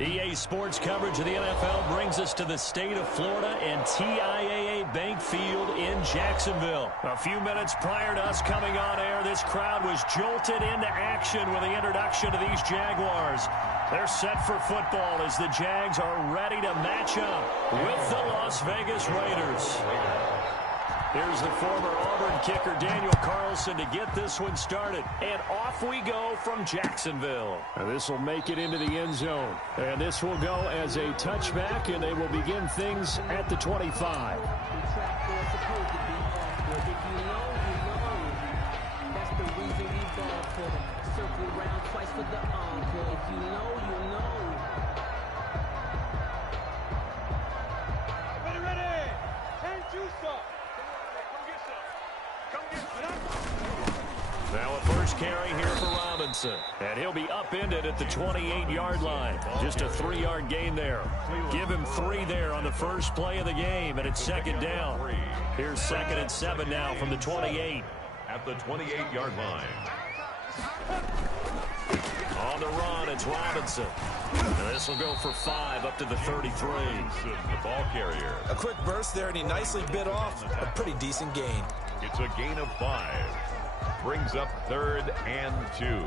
EA Sports coverage of the NFL brings us to the state of Florida and TIAA Bank Field in Jacksonville. A few minutes prior to us coming on air, this crowd was jolted into action with the introduction of these Jaguars. They're set for football as the Jags are ready to match up with the Las Vegas Raiders. Here's the former Auburn kicker Daniel Carlson to get this one started. And off we go from Jacksonville. And this will make it into the end zone. And this will go as a touchback, and they will begin things at the 25. Now a first carry here for Robinson. And he'll be upended at the 28-yard line. Just a 3-yard gain there. Give him 3 there on the first play of the game, and it's second down. Here's 2nd and 7 now from the 28. At the 28-yard line. On the run, it's Robinson. And this will go for 5 up to the 33. The ball carrier. A quick burst there, and he nicely bit off a pretty decent gain. It's a gain of 5. Brings up 3rd and 2.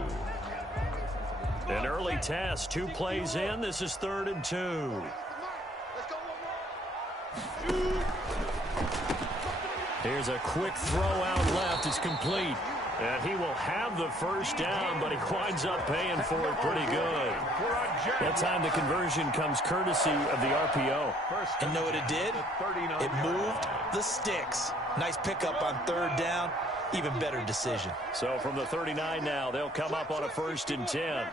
An early test. 2 plays in. This is 3rd and 2. Here's a quick throw out left. It's complete. And he will have the first down, but he winds up paying for it pretty good. That time the conversion comes courtesy of the RPO. And know what it did? It moved the sticks. Nice pickup on 3rd down. Even better decision. So from the 39 now, they'll come up on a 1st and 10.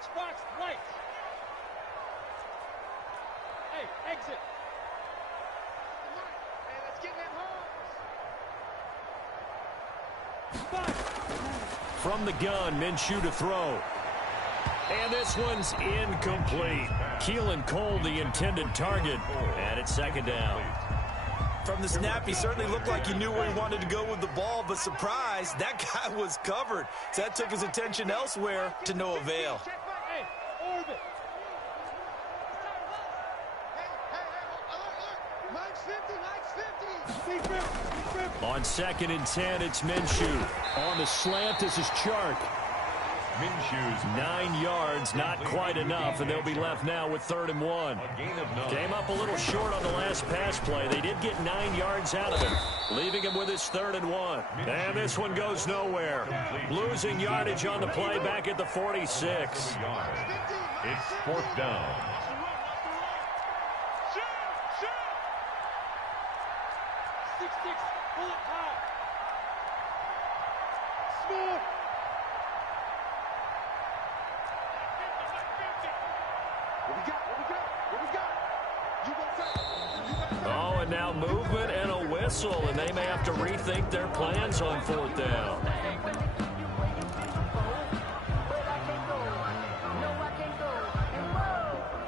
From the gun, Minshew to throw. And this one's incomplete. Keelan Cole, the intended target. And it's 2nd down. From the snap, he certainly looked like he knew where he wanted to go with the ball, but surprise, that guy was covered. So that took his attention elsewhere to no avail. On 2nd and 10, it's Minshew. On the slant, this is Chark. Minshew's 9 yards, not quite enough, and they'll be left now with 3rd and 1. Came up a little short on the last pass play. They did get 9 yards out of it, leaving him with his 3rd and 1. And this one goes nowhere. Losing yardage on the play back at the 46. It's 4th down. Oh, and now movement and a whistle, and they may have to rethink their plans on 4th down.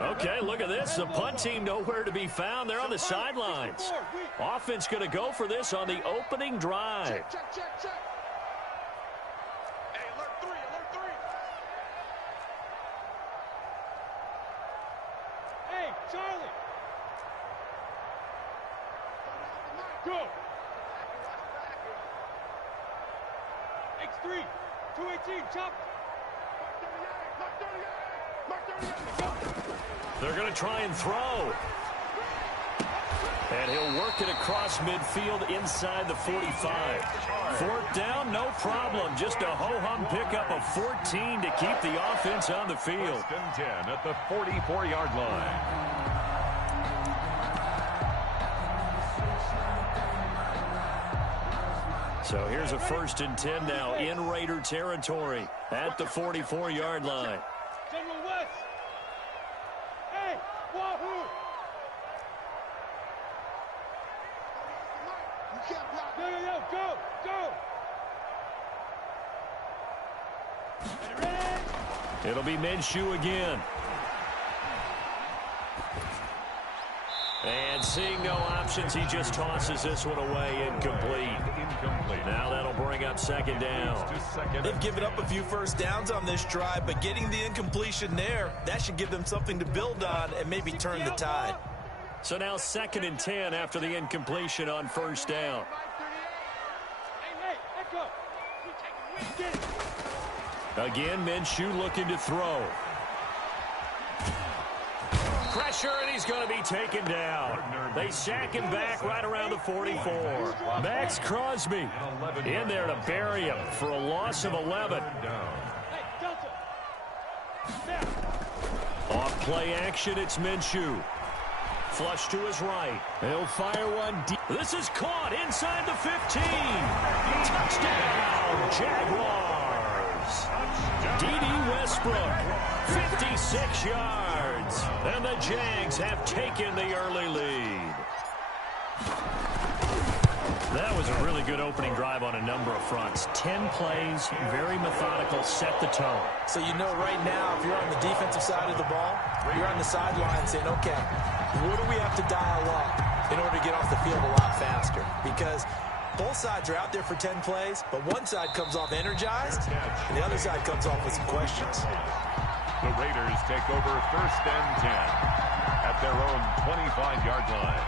Okay, look at this. The punt team nowhere to be found. They're on the sidelines. Offense going to go for this on the opening drive. Go. X3, 218, chop. They're going to try and throw. And he'll work it across midfield inside the 45. 4th down, no problem. Just a ho-hum pickup of 14 to keep the offense on the field. 1st and 10 at the 44-yard line. So here's a 1st and 10 now in Raider territory at the 44-yard line. General West. Hey, Wahoo. Yo, go. It'll be Minshew again. And seeing no options, he just tosses this one away, incomplete. Now that'll bring up second down. They've given up a few first downs on this drive, but getting the incompletion there, that should give them something to build on and maybe turn the tide. So now 2nd and 10 after the incompletion on first down. Again, Minshew looking to throw. Pressure, and he's going to be taken down. They sack him back right around the 44. Max Crosby in there to bury him for a loss of 11. Off play action, it's Minshew. Flush to his right. He'll fire one deep. This is caught inside the 15. Touchdown, Jaguars. D.D. Westbrook, 56 yards. And the Jags have taken the early lead. That was a really good opening drive on a number of fronts. 10 plays, very methodical, set the tone. So you know right now, if you're on the defensive side of the ball, you're on the sideline saying, okay, what do we have to dial up in order to get off the field a lot faster? Because both sides are out there for 10 plays, but one side comes off energized, and the other side comes off with some questions. The Raiders take over 1st and 10 at their own 25-yard line.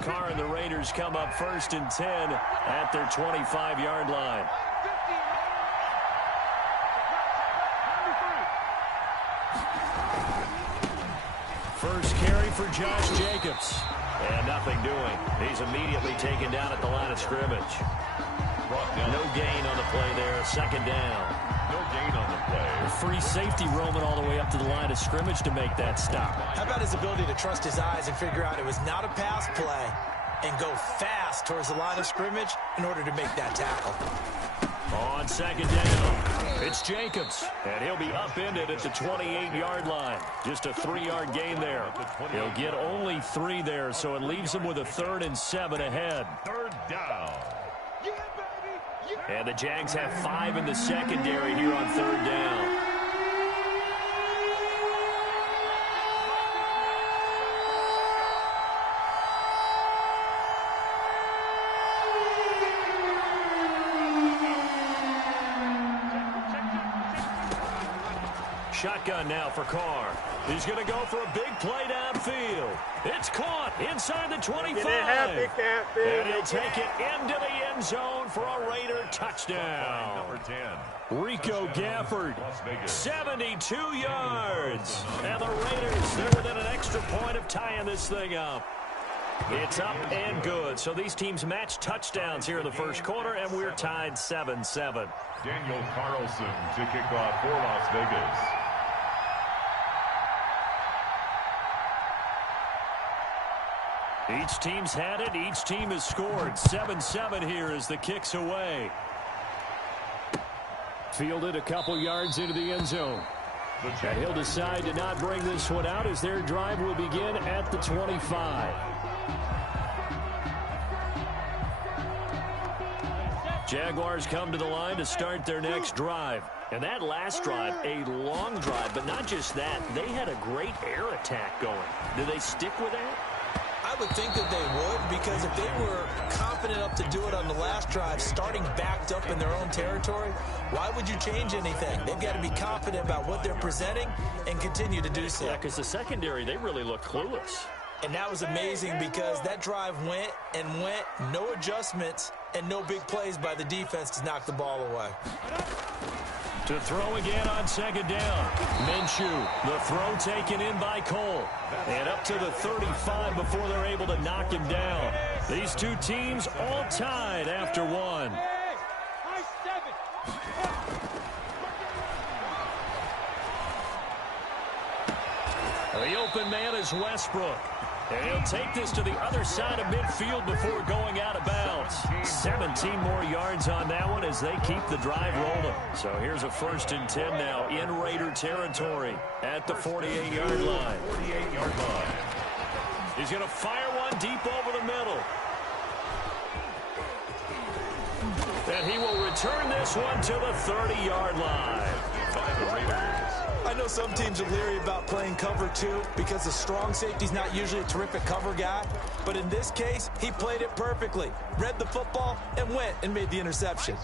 Carr and the Raiders come up 1st and 10 at their 25-yard line. First carry for Josh Jacobs. And nothing doing. He's immediately taken down at the line of scrimmage. No gain on the play there. 2nd down. No gain on the play. A free safety roaming all the way up to the line of scrimmage to make that stop. How about his ability to trust his eyes and figure out it was not a pass play and go fast towards the line of scrimmage in order to make that tackle. On 2nd down, it's Jacobs, and he'll be upended at the 28-yard line. Just a 3-yard gain there. He'll get only 3 there, so it leaves him with a 3rd and 7 ahead. 3rd down. And the Jags have 5 in the secondary here on 3rd down. Shotgun now for Carr. He's going to go for a big play downfield. It's caught inside the 25. And he'll take it into the end zone for a Raider touchdown. Number 10. Rico Gafford, 72 yards. And the Raiders, they're within an extra point of tying this thing up. It's up and good. So these teams match touchdowns here in the first quarter, and we're tied 7-7. Daniel Carlson to kick off for Las Vegas. Each team's had it. Each team has scored. 7-7 here as the kick's away. Fielded a couple yards into the end zone. And he'll decide to not bring this one out as their drive will begin at the 25. Jaguars come to the line to start their next drive. And that last drive, a long drive, but not just that. They had a great air attack going. Do they stick with that? I would think that they would, because if they were confident enough to do it on the last drive, starting backed up in their own territory, why would you change anything? They've got to be confident about what they're presenting and continue to do so. Yeah, because the secondary, they really look clueless. And that was amazing because that drive went and went, no adjustments, and no big plays by the defense to knock the ball away. To throw again on 2nd down. Minshew, the throw taken in by Cole. And up to the 35 before they're able to knock him down. These two teams all tied after one. The open man is Westbrook. And he'll take this to the other side of midfield before going out of bounds. 17 more yards on that one as they keep the drive rolling. So here's a 1st and 10 now in Raider territory at the 48-yard line. 48-yard line. He's going to fire one deep over the middle. And he will return this one to the 30-yard line. By the Raiders. I know some teams are leery about playing cover 2 because the strong safety's not usually a terrific cover guy. But in this case, he played it perfectly. Read the football and went and made the interception.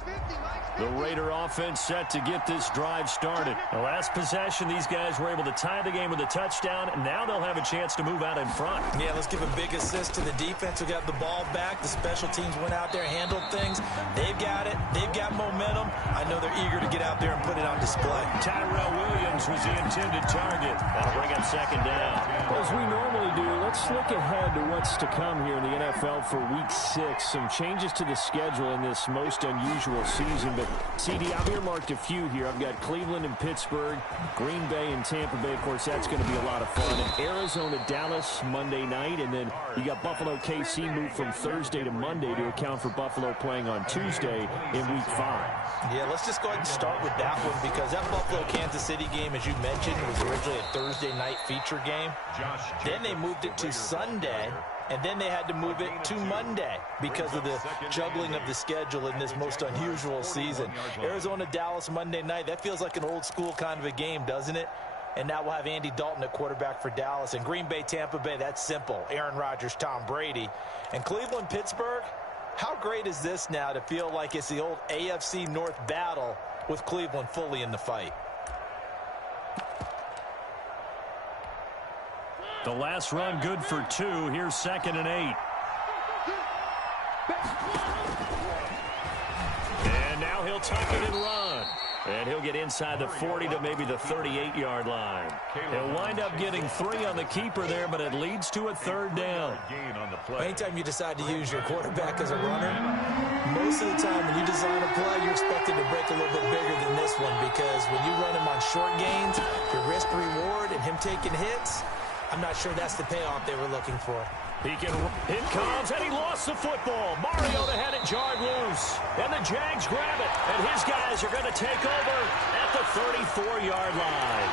The Raider offense set to get this drive started. The last possession, these guys were able to tie the game with a touchdown, and now they'll have a chance to move out in front. Yeah, let's give a big assist to the defense who got the ball back. The special teams went out there, handled things. They've got it. They've got momentum. I know they're eager to get out there and put it on display. Tyrell Williams was the intended target. That'll bring up second down. As we normally do, let's look ahead to what's to come here in the NFL for Week 6. Some changes to the schedule in this most unusual season, but CD, I've earmarked a few here. I've got Cleveland and Pittsburgh, Green Bay and Tampa Bay. Of course, that's going to be a lot of fun. And Arizona, Dallas, Monday night. And then you got Buffalo, KC moved from Thursday to Monday to account for Buffalo playing on Tuesday in Week 5. Yeah, let's just go ahead and start with that one because that Buffalo-Kansas City game, as you mentioned, was originally a Thursday night feature game. Then they moved it to Sunday. And then they had to move it to Monday because of the juggling of the schedule in this most unusual season. Arizona, Dallas, Monday night. That feels like an old school kind of a game, doesn't it? And now we'll have Andy Dalton at quarterback for Dallas. And Green Bay, Tampa Bay, that's simple. Aaron Rodgers, Tom Brady. And Cleveland, Pittsburgh, how great is this now to feel like it's the old AFC North battle with Cleveland fully in the fight? The last run good for 2. Here's 2nd and 8. And now he'll tuck it and run. And he'll get inside the 40 to maybe the 38-yard line. He'll wind up getting 3 on the keeper there, but it leads to a 3rd down. Anytime you decide to use your quarterback as a runner, most of the time when you design a play, you're expected to break a little bit bigger than this one because when you run him on short gains, your risk-reward and him taking hits, I'm not sure that's the payoff they were looking for. It comes, and he lost the football. Mariota had it jarred loose, and the Jags grab it, and his guys are going to take over at the 34-yard line.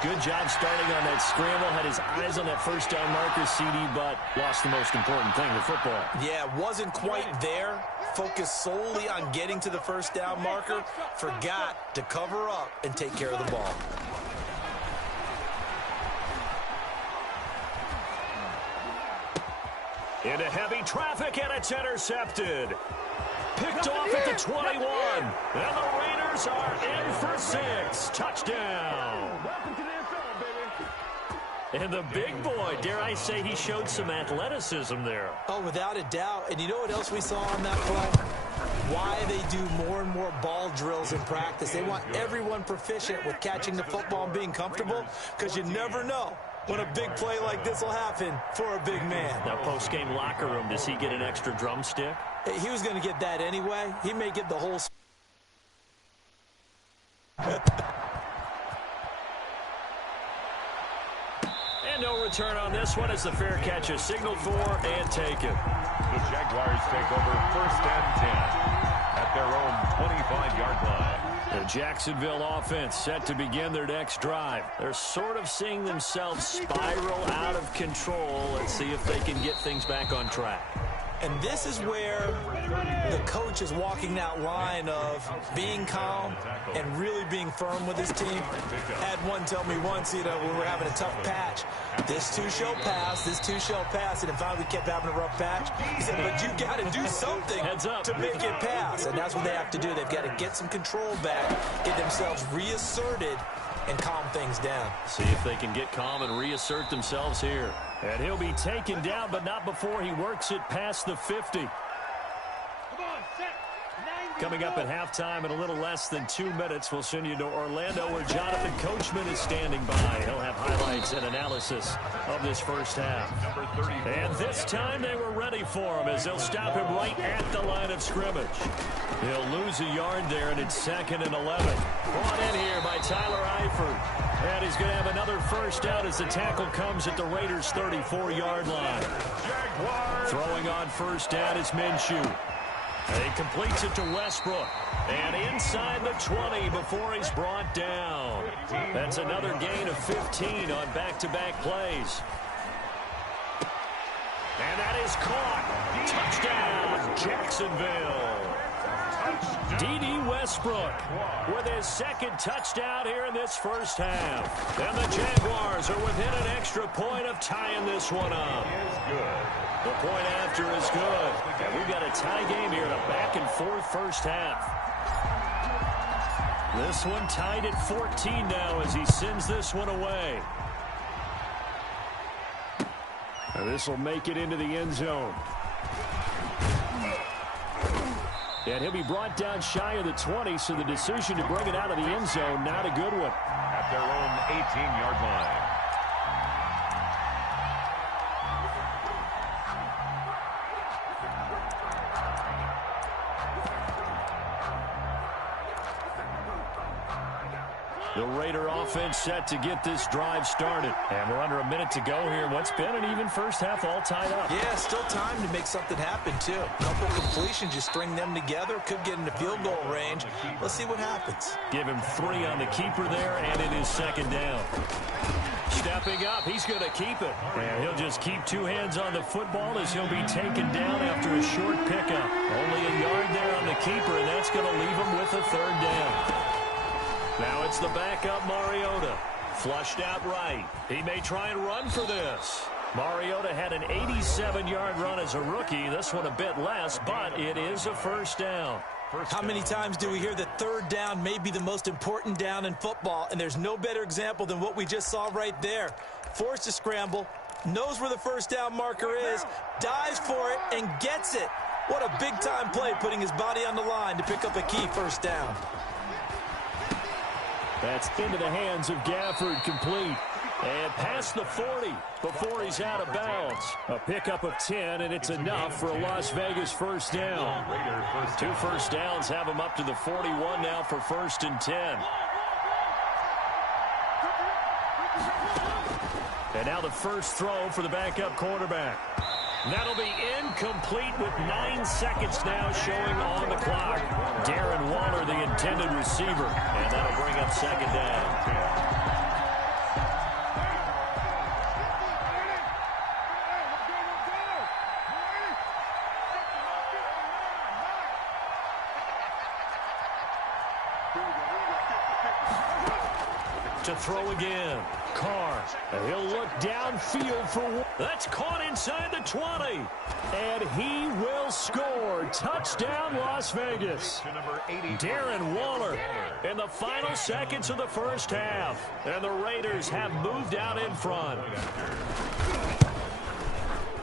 Good job starting on that scramble. Had his eyes on that first down marker, CD, but lost the most important thing, the football. Yeah, wasn't quite there. Focused solely on getting to the first down marker. Forgot to cover up and take care of the ball. Into heavy traffic, and it's intercepted. Picked off at the 21. And the Raiders are in for 6. Touchdown. Welcome to the NFL, baby. And the big boy, dare I say, he showed some athleticism there. Oh, without a doubt. And you know what else we saw on that play? Why they do more and more ball drills in practice. They want everyone proficient with catching the football and being comfortable because you never know when a big play like this will happen for a big man. Now, post-game locker room, does he get an extra drumstick? He was going to get that anyway. He may get the whole... And no return on this one as the fair catch is signaled for and taken. The Jaguars take over 1st and 10 at their own 25-yard line. The Jacksonville offense set to begin their next drive. They're sort of seeing themselves spiral out of control. Let's see if they can get things back on track. And this is where the coach is walking that line of being calm and really being firm with his team. Had one tell me once, when we were having a tough patch, this too shall pass, this too shall pass. And finally we kept having a rough patch. He said, but you got to do something to make it pass. And that's what they have to do. They've got to get some control back, get themselves reasserted, and calm things down. See if they can get calm and reassert themselves here. And he'll be taken down, but not before he works it past the 50. Come on, set. Coming up at halftime in a little less than 2 minutes, we'll send you to Orlando where Jonathan Coachman is standing by. He'll have highlights and analysis of this first half. And this time they were ready for him as they'll stop him right at the line of scrimmage. He'll lose a yard there, and it's 2nd and 11. Brought in here by Tyler Eifert. And he's going to have another first down as the tackle comes at the Raiders' 34-yard line. Throwing on first down is Minshew. And he completes it to Westbrook. And inside the 20 before he's brought down. That's another gain of 15 on back-to-back plays. And that is caught. Touchdown, Jacksonville. D.D. Westbrook with his second touchdown here in this first half. And the Jaguars are within an extra point of tying this one up. The point after is good. And we've got a tie game here in a back-and-forth first half. This one tied at 14 now as he sends this one away. And this will make it into the end zone. And he'll be brought down shy of the 20, so the decision to bring it out of the end zone, not a good one. At their own 18-yard line. The Raider offense set to get this drive started. And we're under a minute to go here. What's been an even first half all tied up. Yeah, still time to make something happen, too. Couple completions, just string them together. Could get into field goal range. Let's see what happens. Give him 3 on the keeper there, and it is second down. Stepping up, he's going to keep it. And he'll just keep 2 hands on the football as he'll be taken down after a short pickup. Only a yard there on the keeper, and that's going to leave him with a third down. Now it's the backup Mariota. Flushed out right. He may try and run for this. Mariota had an 87-yard run as a rookie. This one a bit less, but it is a first down. How many times do we hear that third down may be the most important down in football, and there's no better example than what we just saw right there. Forced to scramble, knows where the first down marker is, dives for it, and gets it. What a big-time play, putting his body on the line to pick up a key first down. That's into the hands of Gafford, complete. And past the 40 before he's out of bounds. A pickup of 10, and it's enough for a Las Vegas first down. 2 first downs have him up to the 41 now for 1st and 10. And now the first throw for the backup quarterback. That'll be incomplete with 9 seconds now showing on the clock. Darren Waller, the intended receiver, and that'll bring up second down. To throw again. Carr. He'll look downfield for one. That's caught inside the 20. And he will score. Touchdown, Las Vegas. Darren Waller in the final seconds of the first half. And the Raiders have moved out in front.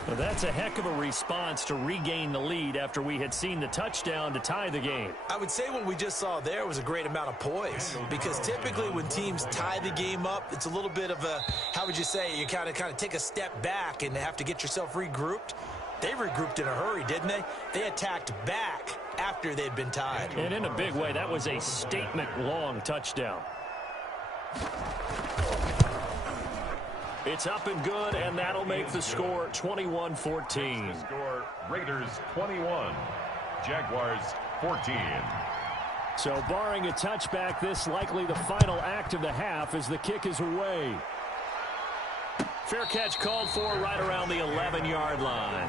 Well, that's a heck of a response to regain the lead after we had seen the touchdown to tie the game. I would say what we just saw there was a great amount of poise, because typically when teams tie the game up, it's a little bit of a, how would you say, you kind of take a step back and have to get yourself regrouped. They regrouped in a hurry, didn't they? They attacked back after they'd been tied. And in a big way, that was a statement-long touchdown. It's up and good, and that'll make the score 21-14. Score Raiders 21, Jaguars 14. So barring a touchback, this likely the final act of the half as the kick is away. Fair catch called for right around the 11-yard line.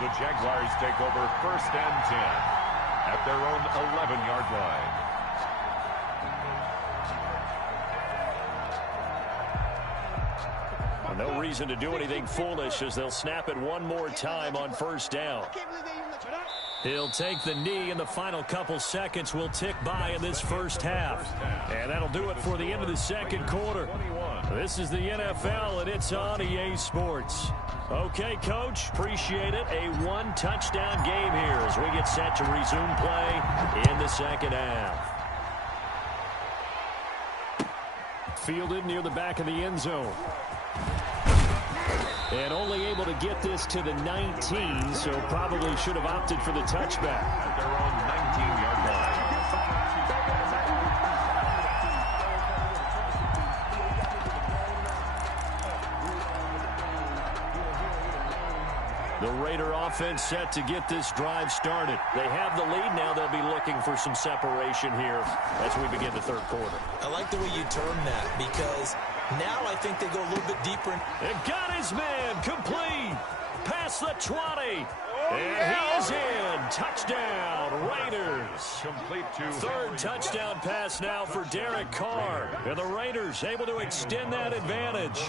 The Jaguars take over 1st and 10 at their own 11-yard line. No reason to do anything foolish as they'll snap it one more time on first down. He'll take the knee, and the final couple seconds will tick by in this first half. And that'll do it for the end of the second quarter. This is the NFL, and it's on EA Sports. Okay, Coach, appreciate it. A 1-touchdown game here as we get set to resume play in the second half. Fielded near the back of the end zone. And only able to get this to the 19, so probably should have opted for the touchback. At their own 19-yard line. The Raider offense set to get this drive started. They have the lead now. They'll be looking for some separation here as we begin the third quarter. I like the way you term that, because now I think they go a little bit deeper. And got his man complete. past the 20. And he's in. Touchdown, Raiders. Complete to Third touchdown pass now for Derek Carr. And the Raiders able to extend that advantage.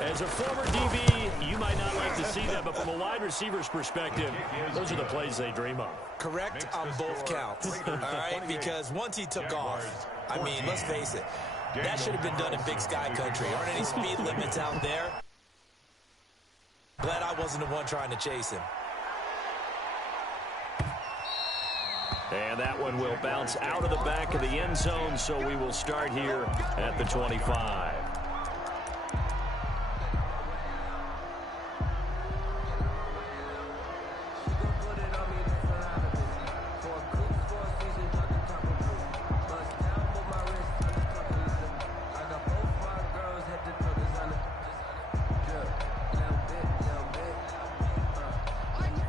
As a former DB, you might not like to see that, but from a wide receiver's perspective, those are the plays they dream of. Correct on both counts, all right? Because once he took off, I mean, let's face it, that should have been done in Big Sky Country. Aren't any speed limits out there? Glad I wasn't the one trying to chase him. And that one will bounce out of the back of the end zone, so we will start here at the 25.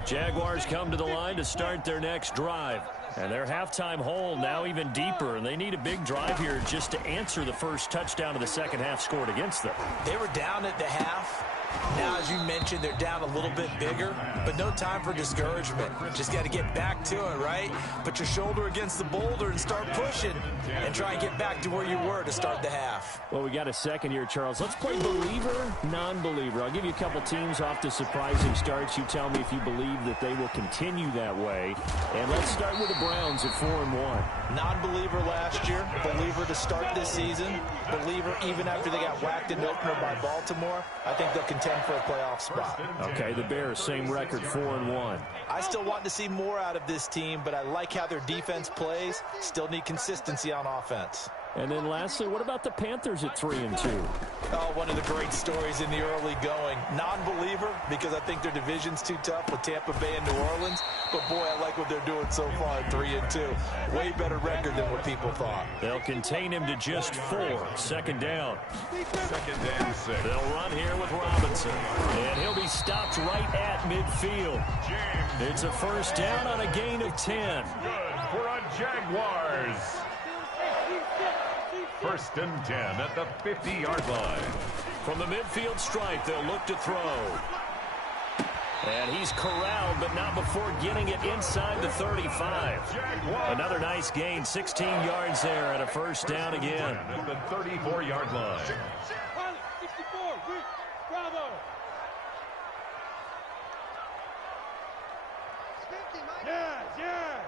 Jaguars come to the line to start their next drive. And their halftime hole now even deeper, and they need a big drive here just to answer the first touchdown of the second half scored against them. They were down at the half. Now, as you mentioned, they're down a little bit bigger, but no time for discouragement. Just got to get back to it, right? Put your shoulder against the boulder and start pushing and try and get back to where you were to start the half. Well, we got a second here, Charles. Let's play believer, non-believer. I'll give you a couple teams off to surprising starts. You tell me if you believe that they will continue that way. And let's start with the Browns at 4-1. Non-believer last year, believer to start this season, believer even after they got whacked in the opener by Baltimore. I think they'll contend for a playoff spot. Okay, the Bears, same record, 4-1. I still want to see more out of this team, but I like how their defense plays. Still need consistency on offense. And then lastly, what about the Panthers at 3-2? Oh, one of the great stories in the early going. Non-believer, because I think their division's too tough with Tampa Bay and New Orleans. But, boy, I like what they're doing so far at 3-2. Way better record than what people thought. They'll contain him to just 4. Second down. second and 6. They'll run here with Robinson. And he'll be stopped right at midfield. It's a first down on a gain of 10. Good for a Jaguars. First and 10 at the 50-yard line. From the midfield stripe, they'll look to throw. And he's corralled, but not before getting it inside the 35. Another nice gain, 16 yards there at a first down again. At the 34-yard line. 64, bravo. Yes, yes.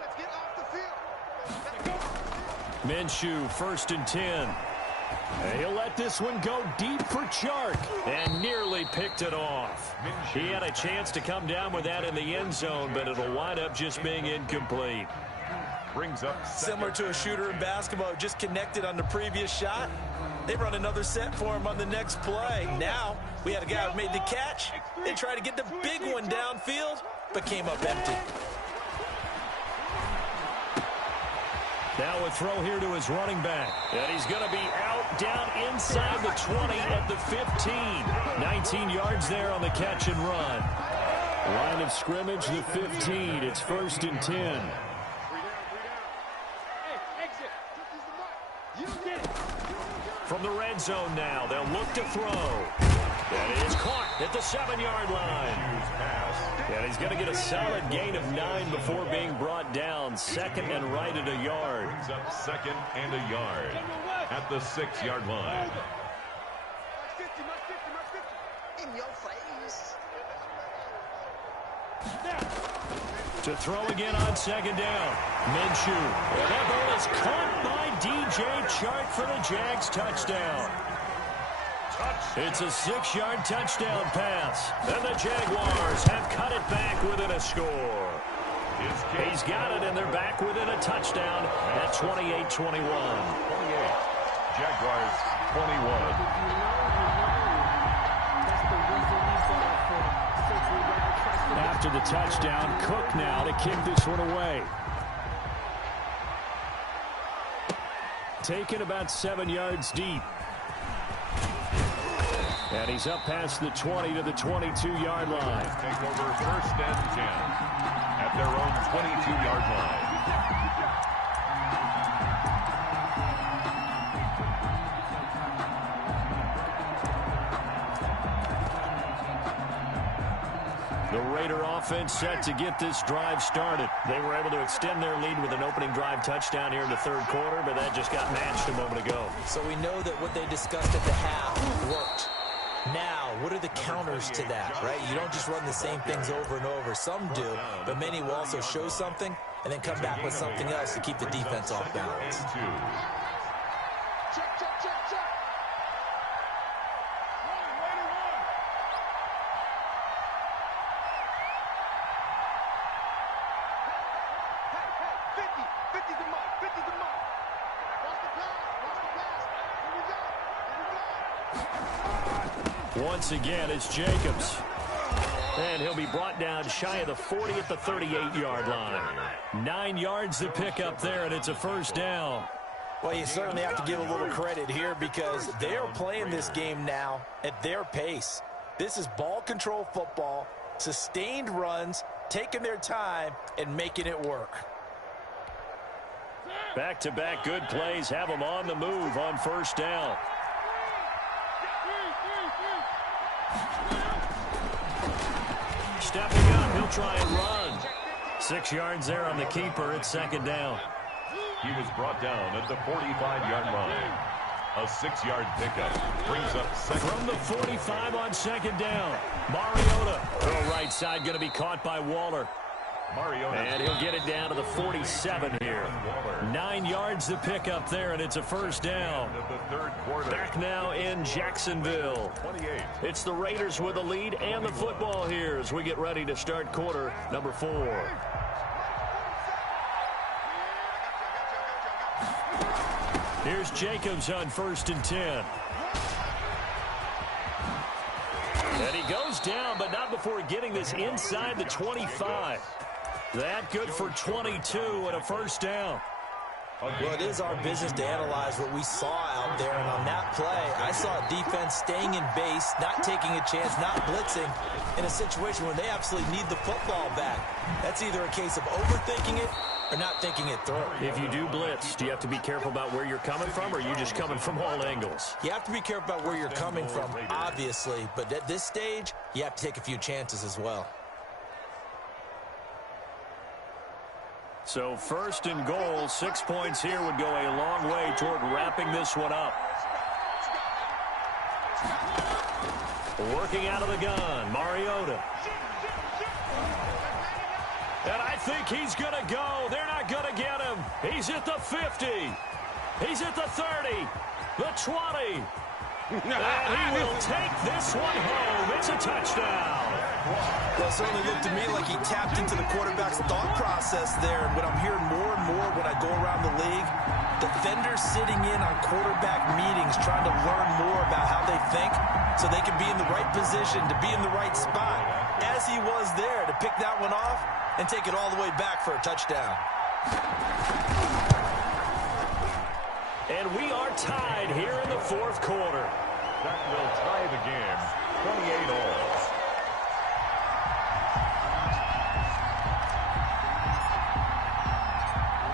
Let's get off the field. Minshew, first and 10. And he'll let this one go deep for Chark and nearly picked it off. He had a chance to come down with that in the end zone, but it'll wind up just being incomplete. Brings up similar to a shooter in basketball, just connected on the previous shot. They run another set for him on the next play. Now, we had a guy who made the catch. They tried to get the big one downfield, but came up empty. Now a throw here to his running back. And he's going to be out down inside the 20 at the 15. 19 yards there on the catch and run. Line of scrimmage, the 15. It's first and 10. From the red zone now, they'll look to throw. And is caught at the 7-yard line. And he's going to get a solid gain of 9 before being brought down. Second and right at a yard. Brings up second and a yard at the 6-yard line. In your face. To throw again on second down. Minshew. And that ball is caught by DJ Chark for the Jags touchdown. It's a 6-yard touchdown pass. And the Jaguars have cut it back within a score. He's got it, and they're back within a touchdown at 28-21. 28. Jaguars 21. After the touchdown, Cook now to kick this one away. Taken about 7 yards deep. And he's up past the 20 to the 22-yard line. Take over first and 10 at their own 22-yard line. Raider offense set to get this drive started. They were able to extend their lead with an opening drive touchdown here in the third quarter, but that just got matched a moment ago. So we know that what they discussed at the half worked. Now, what are the counters to that, right? You don't just run the same things over and over. Some do, but many will also show something and then come back with something else to keep the defense off balance. Check, check, check, check. Hey, 50 the mark, 50 the mark. Watch the pass. Here we go. Once again, it's Jacobs. And he'll be brought down shy of the 40 at the 38-yard line. 9 yards to pick up there, and it's a first down. Well, you certainly have to give a little credit here because they are playing this game now at their pace. This is ball control football, sustained runs, taking their time, and making it work. Back-to-back good plays have them on the move on first down. Stepping up, he'll try and run. 6 yards there on the keeper. It's second down. He was brought down at the 45-yard line. A 6-yard pickup brings up second. From the 45 on second down. Mariota. Throw right side going to be caught by Waller. Mariota. And he'll get it down to the 47 here. 9 yards to pick up there, and it's a first down. The third quarter. Back now in Jacksonville. 28. It's the Raiders with the lead and the football here as we get ready to start quarter number 4. Here's Jacobs on 1st and 10. And he goes down, but not before getting this inside the 25. That good for 22 and a first down. Well, it is our business to analyze what we saw out there, and on that play, I saw a defense staying in base, not taking a chance, not blitzing, in a situation where they absolutely need the football back. That's either a case of overthinking it or not thinking it through. If you do blitz, do you have to be careful about where you're coming from, or are you just coming from all angles? You have to be careful about where you're coming from, obviously, but at this stage, you have to take a few chances as well. So 1st and goal, 6 points here would go a long way toward wrapping this one up. Working out of the gun, Mariota. And I think he's going to go. They're not going to get him. He's at the 50. He's at the 30, the 20. And he will take this one home. It's a touchdown. Well, it certainly looked to me like he tapped into the quarterback's thought process there. And what I'm hearing more and more when I go around the league, defenders sitting in on quarterback meetings trying to learn more about how they think so they can be in the right position to be in the right spot, as he was there to pick that one off and take it all the way back for a touchdown. And we are tied here in the 4th quarter. That will tie the game, 28 all.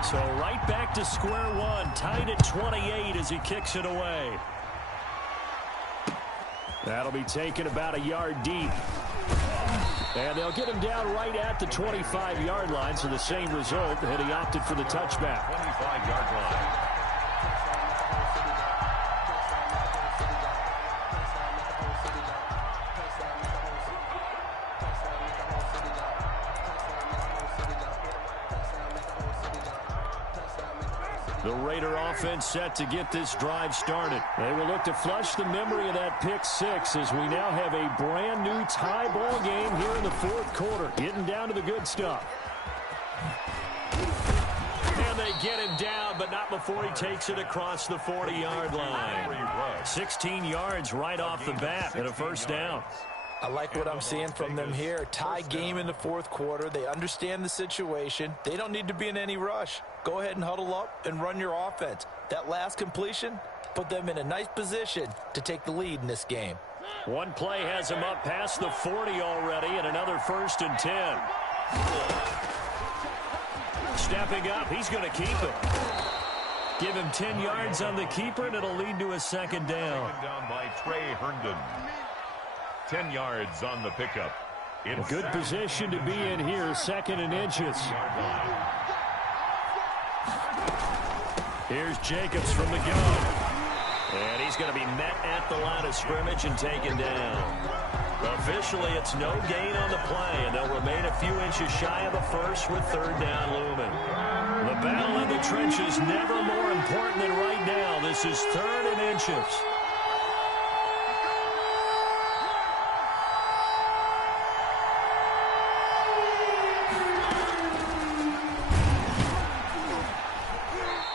So right back to square one, tied at 28 as he kicks it away. That'll be taken about a yard deep. And they'll get him down right at the 25-yard line, so the same result, and he opted for the touchback. 25-yard line. The Raider offense set to get this drive started. They will look to flush the memory of that pick 6 as we now have a brand new tie ball game here in the 4th quarter. Getting down to the good stuff. And they get him down, but not before he takes it across the 40-yard line. 16 yards right off the bat and a first down. I like what I'm seeing from them here. Tie game in the 4th quarter. They understand the situation. They don't need to be in any rush. Go ahead and huddle up and run your offense. That last completion put them in a nice position to take the lead in this game. One play has him up past the 40 already, and another 1st and 10. Stepping up, he's going to keep it. Give him 10 yards on the keeper, and it'll lead to a second down. Down by Trey Herndon. 10 yards on the pickup. It's Good position to be in here, 2nd and inches. Here's Jacobs from the gun. And he's going to be met at the line of scrimmage and taken down. Officially, it's no gain on the play, and they'll remain a few inches shy of the first with 3rd down looming. The battle in the trenches never more important than right now. This is 3rd and inches.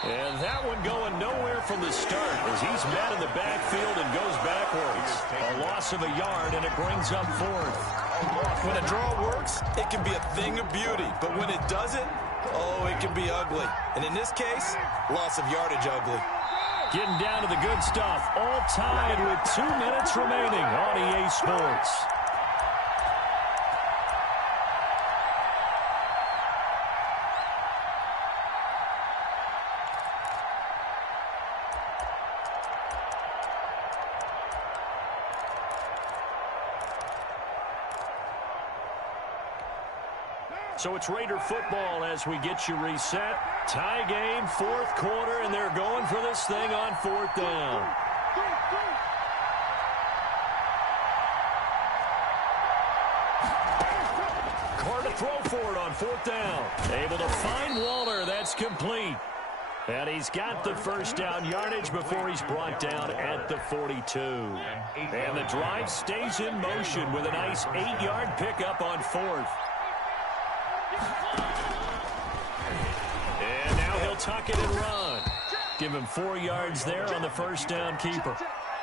And that one going nowhere from the start as he's met in the backfield and goes backwards. A loss of a yard, and it brings up 4th. When a draw works, it can be a thing of beauty. But when it doesn't, oh, it can be ugly. And in this case, loss of yardage ugly. Getting down to the good stuff. All tied with 2 minutes remaining on EA Sports. So it's Raider football as we get you reset. Tie game, 4th quarter, and they're going for this thing on 4th down. Carr to throw for it on 4th down. Able to find Waller. That's complete. And he's got the 1st down yardage before he's brought down at the 42. And the drive stays in motion with a nice 8-yard pickup on 4th. And now he'll tuck it and run. Give him 4 yards there on the 1st down keeper.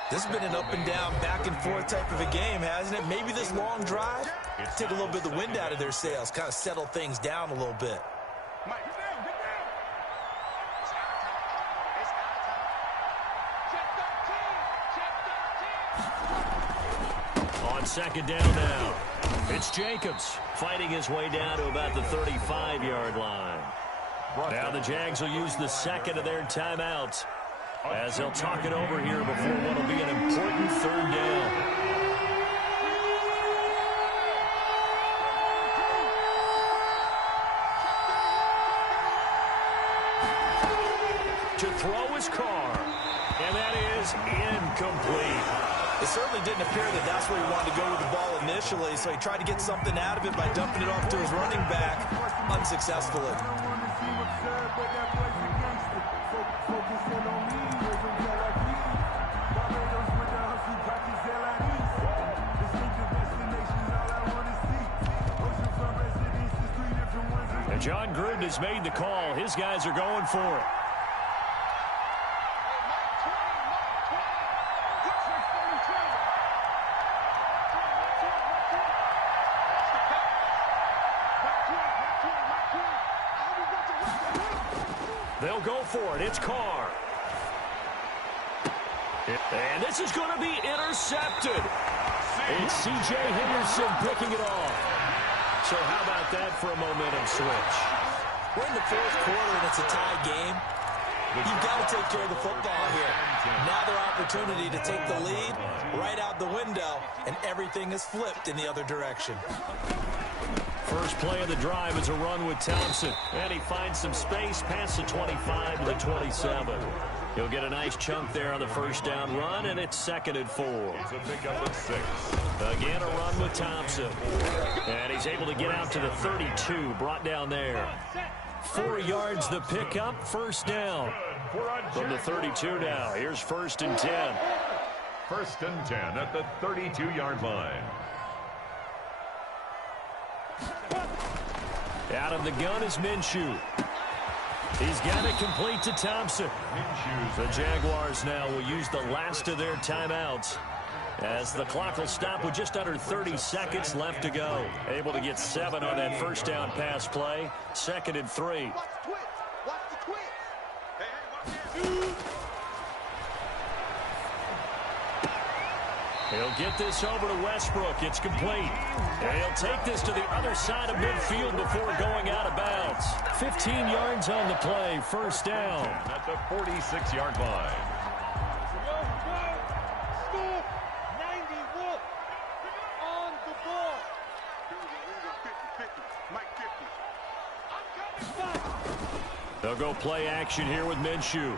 This has been an up and down, back and forth type of a game, hasn't it? Maybe this long drive, take a little bit of the wind out of their sails, kind of settle things down a little bit. On 2nd down now, it's Jacobs fighting his way down to about the 35-yard line. Now the Jags will use the 2nd of their timeouts as they'll talk it over here before what will be an important 3rd down. To throw his Carr, and that is incomplete. It certainly didn't appear that that's where he wanted to go with the ball initially, so he tried to get something out of it by dumping it off to his running back unsuccessfully. And John Gruden has made the call. His guys are going for it. They'll go for it. It's Carr. And this is going to be intercepted. It's C.J. Henderson picking it off. So how about that for a momentum switch? We're in the 4th quarter, and it's a tie game. You've got to take care of the football here. Now their opportunity to take the lead right out the window, and everything is flipped in the other direction. First play of the drive is a run with Thompson. And he finds some space past the 25 to the 27. He'll get a nice chunk there on the 1st down run, and it's 2nd and 4. It's a pickup of 6. Again, a run with Thompson. And he's able to get out to the 32, brought down there. 4 yards the pickup, 1st down. From the 32 now, here's 1st and 10. 1st and 10 at the 32-yard line. Out of the gun is Minshew. He's got it complete to Thompson. The Jaguars now will use the last of their timeouts as the clock will stop with just under 30 seconds left to go. Able to get 7 on that 1st down pass play. 2nd and 3. Watch the twitch. Watch the twitch. Hey, watch this. He'll get this over to Westbrook. It's complete. And he'll take this to the other side of midfield before going out of bounds. 15 yards on the play. 1st down. At the 46-yard line. Score 91 on the ball. They'll go play action here with Minshew.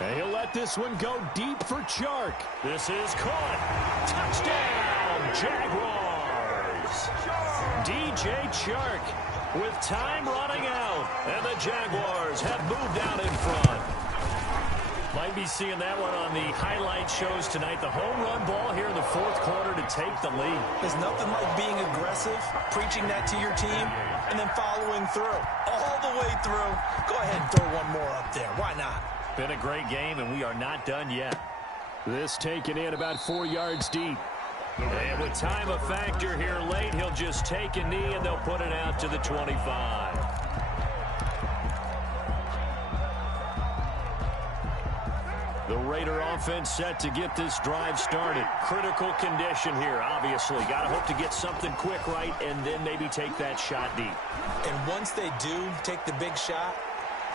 And he'll let this one go deep for Chark. This is caught. Touchdown, Jaguars. DJ Chark with time running out. And the Jaguars have moved out in front. Might be seeing that one on the highlight shows tonight. The home run ball here in the fourth quarter to take the lead. There's nothing like being aggressive, preaching that to your team, and then following through. All the way through. Go ahead and throw one more up there. Why not? Been a great game, and we are not done yet. This taken in about 4 yards deep. And with time a factor here late, he'll just take a knee, and they'll put it out to the 25. The Raider offense set to get this drive started. Critical condition here, obviously. Got to hope to get something quick right and then maybe take that shot deep. And once they do take the big shot,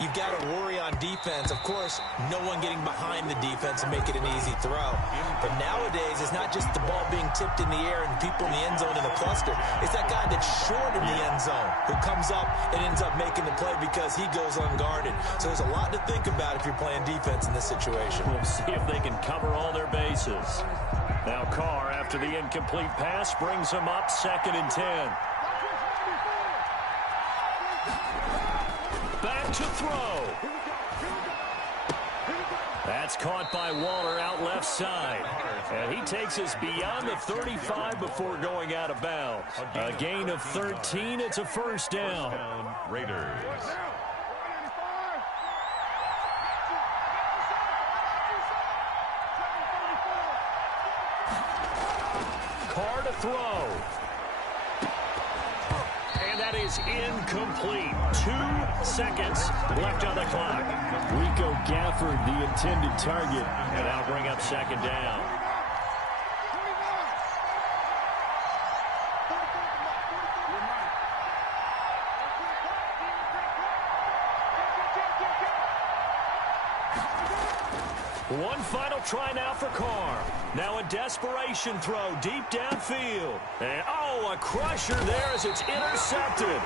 you've got to worry on defense. Of course, no one getting behind the defense and make it an easy throw. But nowadays, it's not just the ball being tipped in the air and people in the end zone in a cluster. It's that guy that's short in the end zone who comes up and ends up making the play because he goes unguarded. So there's a lot to think about if you're playing defense in this situation. We'll see if they can cover all their bases. Now Carr, after the incomplete pass, brings him up 2nd and 10. Back to throw. That's caught by Waller out left side. And he takes us beyond the 35 before going out of bounds. A gain of 13. It's a first down. Raiders. Carr to throw. And that is incomplete. 2 seconds left on the clock. Rico Gafford, the intended target. And that'll bring up 2nd down. One final try now for Carr. Now a desperation throw deep downfield. And a crusher there as it's intercepted.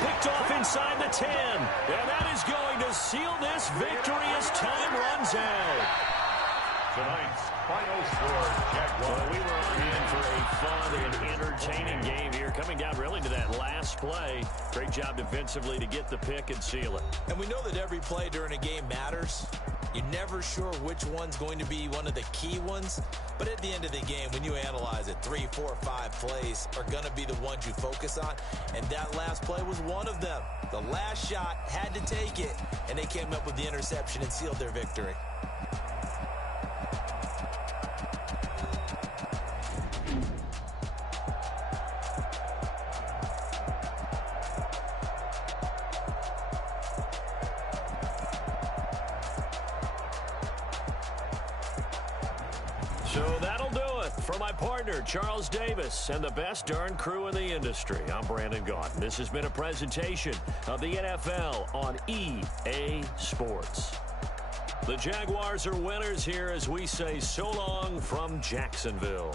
Picked off inside the 10. And that is going to seal this victory as time runs out. Tonight's final score, Jaguars. Well, we were in for a fun and entertaining game here. Coming down really to that last play. Great job defensively to get the pick and seal it. And we know that every play during a game matters. You're never sure which one's going to be one of the key ones. But at the end of the game, when you analyze it, 3, 4, 5 plays are going to be the ones you focus on. And that last play was one of them. The last shot had to take it, and they came up with the interception and sealed their victory. So that'll do it for my partner, Charles Davis, and the best darn crew in the industry. I'm Brandon Gaudin. This has been a presentation of the NFL on EA Sports. The Jaguars are winners here as we say so long from Jacksonville.